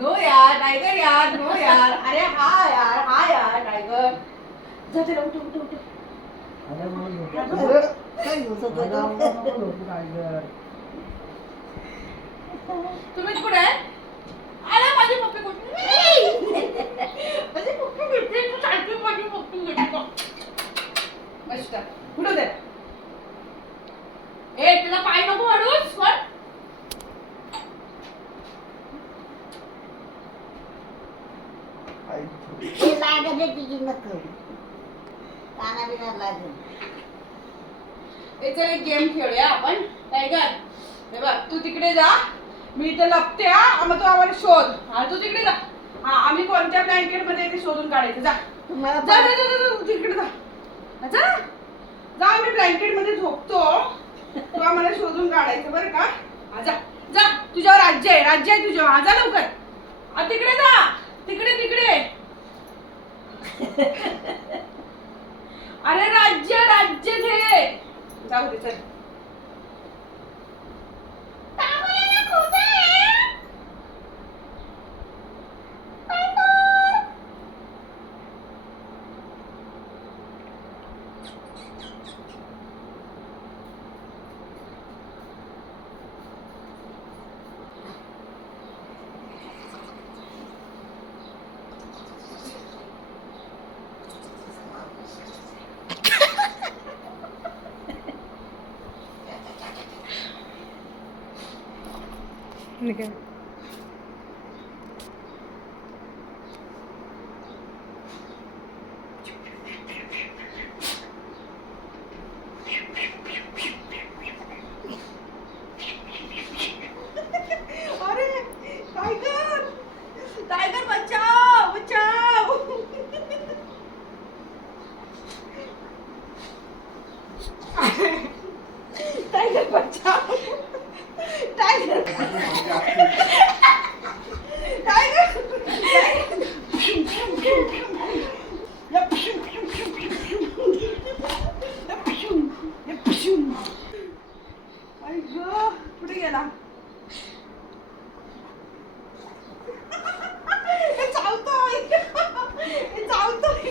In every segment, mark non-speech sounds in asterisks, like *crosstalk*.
Tiger यार no यार. अरे हा यार हा यार टायगर जा त्याला उठ उठ उठ. होतं? तुम्ही कुठे आहे? अरे माझी पप्पी कुठे? माझी पप्पी भेटते. तू सारखी माझी पप्पी भेटते. मस्त. कुठं दे ए तुला पाय नको वाढूस पण ते लागत आहे तिची नक्कल. काना बिना लागत. ए चल एक गेम खेळूया आपण. टायगर हे बघ तू तिकडे जा. मी इथे लपते हा. मग तू आम्हाला शोध. हा तू तिकडे जा. हा आम्ही कोणत्या ब्लँकेटमध्ये ते शोधून काढायचं. जा. तुम्हाला जा पण- जा जा, जा, जा, तिकडे जा. जा. जा आम्ही ब्लँकेटमध्ये झोपतो. तू आम्हाला शोधून काढायचं बरं का? हा, जा. जा तुझ्यावर राज्य आहे. राज्य आहे तुझ्यावर. हा, जा लवकर. हा, तिकडे जा. तिकडे तिकडे. *laughs* अरे राज्य राज्य ते जाऊ दे चल अरे टायगर *laughs* टायगर बचाओ बचाओ टायगर बचाओ टायगर टायगर आई गं, कुठे गेला हे चावतोय हे चावतोय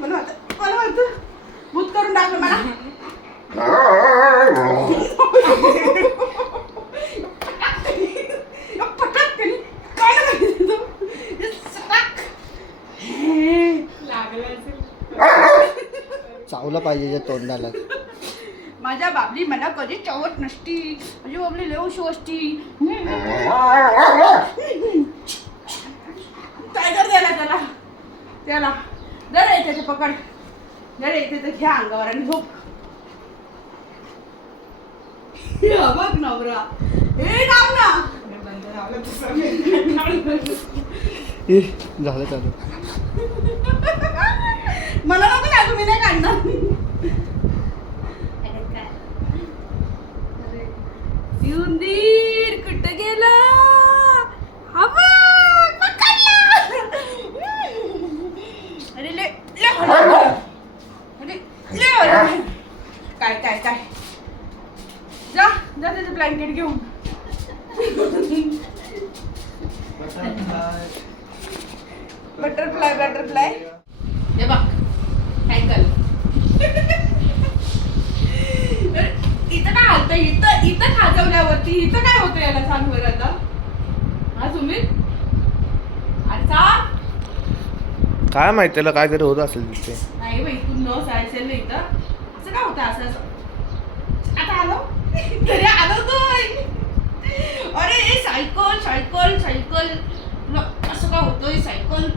मला *laughs* वाटतं मला वाटतं भूत करून टाकलं मला पटाक त्यांनी काय करायचं हे सटाक. हे, लागलं असेल चावलं पाहिजे तोंडाला. माझ्या बाबली मला कधी चवत नसती. माझी बाबली लय उशी असती. टायगर द्याला त्याला त्याला. जर येते ते पकड. जर येते तर घ्या अंगावर आणि झोप. बघ नवरा. हे काम ना झालं चालू मला नको ना तुम्ही नाही काढणार उंदीर कुठं गेला हा पकडला. अरे ले ले. अरे ले. काय काय काय जा जा त्याचं ब्लँकेट घेऊन बटरफ्लाय बटरफ्लाय हे बघ सायकल इथं काय होतं इथं इथं खाजवल्यावरती इथं काय होतं याला सांग बरं आता हा तुम्ही अरे सांग काय माहिती त्याला काहीतरी होत असेल तिथे. नाही बाई तू न असेल ना इथं. असं काय होतं असं? असं आता आलो? घरी आलो तू अरे हे सायकल सायकल सायकल. असं काय होतं सायकल?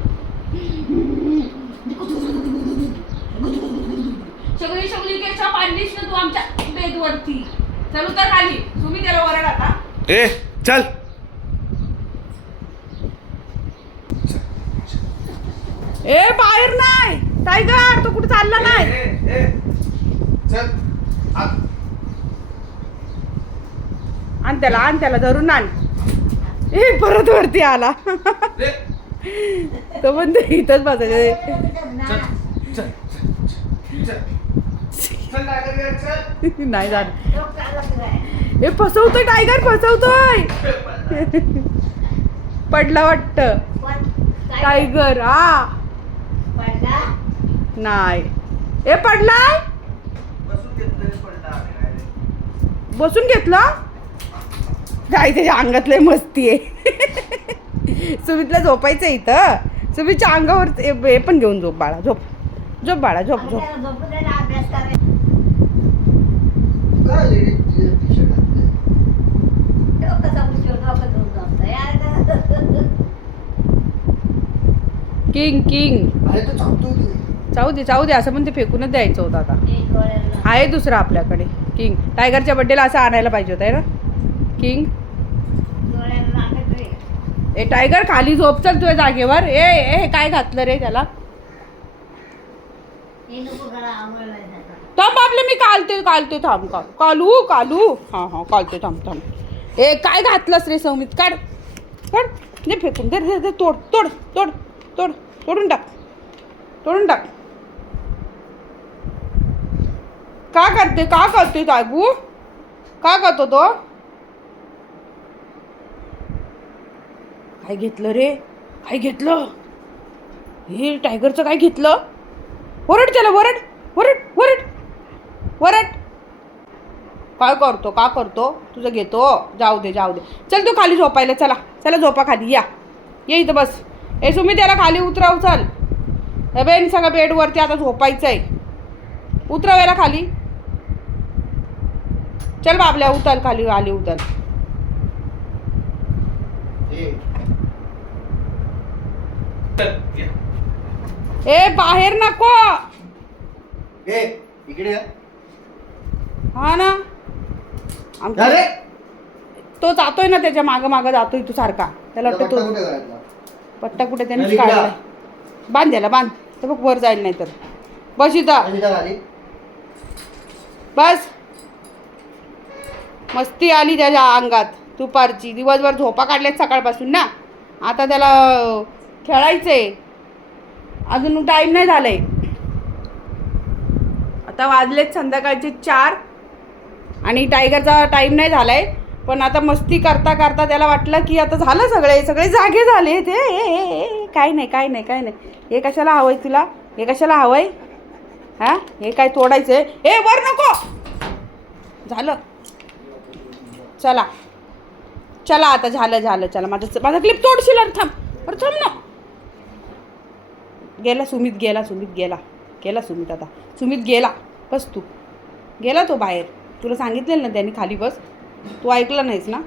सगळी सगळी केस पाडलीस ना तू आमच्या बेडवरती चल उतर खाली. तुम्ही त्याला वरड आता. ए चल. ए बाहेर नाही टायगर तो कुठे चालला नाही. आण त्याला आण त्याला धरून आण ए परत वरती आला. तो म्हणतो इथंच बसायचं ना. चल चल चल चल टायगर चल नाही फिराय. ए फसवतोय टायगर फसवतोय पडला वाटत टायगर हा? नाही. ए पडलाय? बसून घेतलं पडला बसून घेतला? काय त्याच्या अंगातले मस्ती आहे. सुमितला झोपायचं इथं. सुमितच्या अंगावर हे पण घेऊन झोप बाळा झोप. झोप बाळा झोप झोप. किंग किंग. चाऊ दे चाऊ दे असं पण ते फेकूनच द्यायचं होतं आता. आहे दुसरं आपल्याकडे. किंग टायगरच्या बड्डेला असं आणायला पाहिजे होतं आहे ना? किंग. ए टायगर खाली झोप चल तुझ्या जागेवर. ए ए काय घातलं रे त्याला. थांब आपले मी कालते कालते थांब काल. कालू कालू. हां हां कालते थांब थांब. ए काय घातलंस रे सौमित? काढ काढ. दे फेकून दे दे तोड तोड तोड तोड. तोडून टाक. तोडून टाक. का करते? का करते टायगू का करतो तो? काय घेतलं रे? काय घेतलं? हे टायगरचं काय घेतलं? वरड त्याला वरड वरड वरड वरड. काय करतो का करतो? तुझं घेतो. जाऊ दे जाऊ दे. चल तू खाली झोपायला चला. चला झोपा खाली या. ये इथं बस. ए सुमी त्याला खाली उतराव चल. बेन सगळं बेडवरती आता झोपायचं आहे उतराव याला खाली. चल बाबल्या उतर खाली आली उतर. ए बाहेर नको इकडे या. हा ना आमच्या- अरे तो जातोय ना त्याच्या मागं मागं जातोय तू सारखा त्याला वाटतं तो कुठे? पट्टा कुठे त्याने. काढलाय बांध त्याला बांध तर बघ वर जाईल नाही तर बस इथं. बस मस्ती आली त्याच्या अंगात दुपारची. दिवसभर झोपा काढल्यात सकाळपासून ना. आता त्याला खेळायचं खेळायचंय. अजून टाईम नाही झालंय. आता वाजलेत संध्याकाळचे चार आणि टायगरचा टाईम नाही झालाय. पण आता मस्ती करता करता त्याला वाटलं की आता झालं सगळे सगळे जागे झाले. ते काय नाही काय नाही काय नाही. हे कशाला हवंय तुला? हे कशाला हवंय? हा? हे काय तोडायचंय? हे वर नको! झालं. चला. चला आता झालं झालं चला. माझं माझा क्लिप तोडशील अरे थांब. अरे थांब ना. गेला सुमित गेला सुमित गेला. गेला सुमित आता. सुमित गेला. बस तू. गेला तो बाहेर. तुला सांगितलेलं ना त्यांनी खाली बस. तू ऐकलं नाहीस ना?